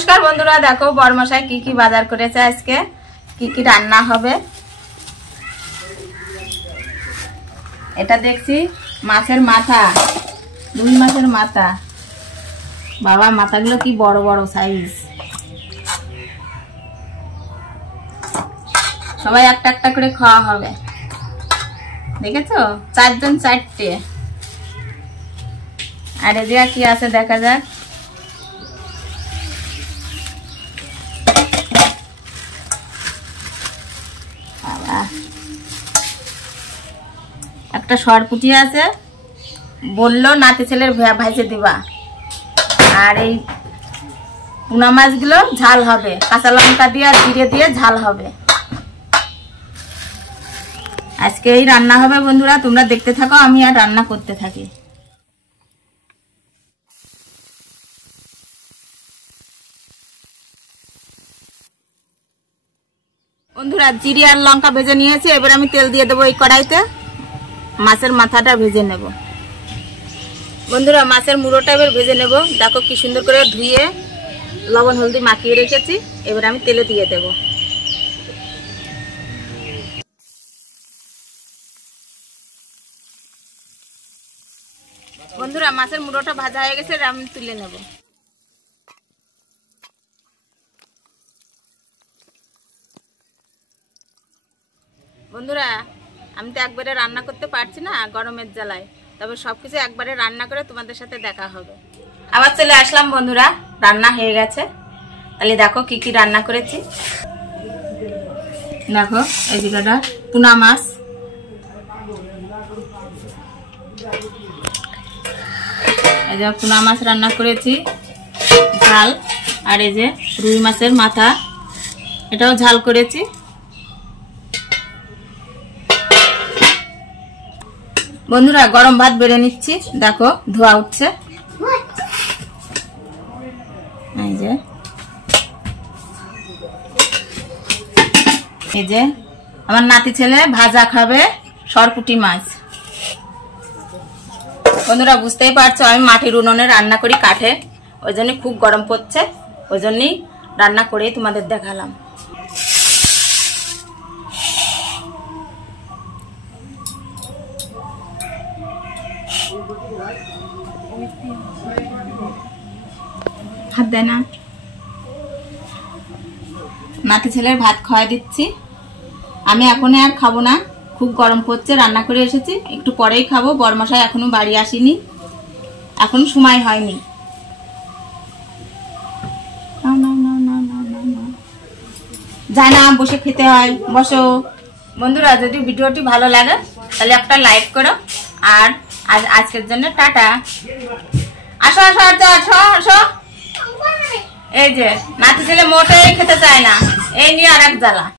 নমস্কার বন্ধুরা, দেখো বড়মশাই কি কি বাজার করেছে, আজকে কি কি রান্না হবে। এটা দেখছি মাছের মাথা, রুই মাছের মাথা। বাবা, মাথাগুলো কি বড় বড় সাইজ। সবাই একটা একটা করে খাওয়া হবে, দেখেছো? 4 জন 4টে। আর এদিকে কি আছে দেখা যাক। একটা সরপুটি আছে, বললো নাতি ছেলের ভাইজে দিবা। আর এই পুনা মাছগুলো ঝাল হবে, কাঁচা লঙ্কা দিয়ে আর জিরে দিয়ে ঝাল হবে। আজকে এই রান্না হবে বন্ধুরা, তোমরা দেখতে থাকো, আমি আর রান্না করতে থাকি। বন্ধুরা, জিরে আর লঙ্কা ভেজে নিয়েছি, এবার আমি তেল দিয়ে দেবো এই কড়াইতে। মাছের মাথাটা ভেজে নেব বন্ধুরা, মাছের মুড়োটা এবার ভেজে নেব। দেখো কি সুন্দর করে ধুয়ে লবণ হলদি মাখিয়ে রেখেছি, এবার আমি তেলে দিয়ে দেব। বন্ধুরা, মাছের মুড়োটা ভাজা হয়ে গেছে, আমি তুলে নেব। বন্ধুরা, আমি তো একবারে রান্না করতে পারছি না গরমের জ্বালায়, তবে সবকিছু একবারে রান্না করে তোমাদের সাথে দেখা হবে। আবার চলে আসলাম বন্ধুরা, রান্না হয়ে গেছে। তাহলে দেখো কি কি রান্না করেছি। দেখো এই জায়গাটা পুনা মাছ, এই যে পুনা মাছ রান্না করেছি ঝাল। আর এই যে রুই মাছের মাথা, এটাও ঝাল করেছি। বন্ধুরা, গরম ভাত বেড়ে নিচ্ছি, দেখো ধোয়া উঠছে। এই যে আমার নাতি ছেলে ভাজা খাবে সরপুটি মাছ। বন্ধুরা, বুঝতেই পারছো আমি মাটির উনুনে রান্না করি, কাঠে, ওই জন্য খুব গরম পড়ছে, ওই জন্যই রান্না করেই তোমাদের দেখালাম। হাত দেয় না। নাতি ছেলের ভাত খাওয়াই দিচ্ছি। আমি এখন আর খাবো না, খুব গরম পড়ছে, রান্না করে এসেছি, একটু পরেই খাবো। বড়মশাই এখনো বাড়ি আসেনি, এখন সময় হয়নি। যায় না, বসে খেতে হয়, বসো। বন্ধুরা, যদি ভিডিওটি ভালো লাগে তাহলে একটা লাইক করো। আর আজকের জন্য টাটা। আসো আসো আসো আসো। এই যে নাতি ছেলে মোটেই খেতে চায় না, এই নিয়ে আর এক জ্বালা।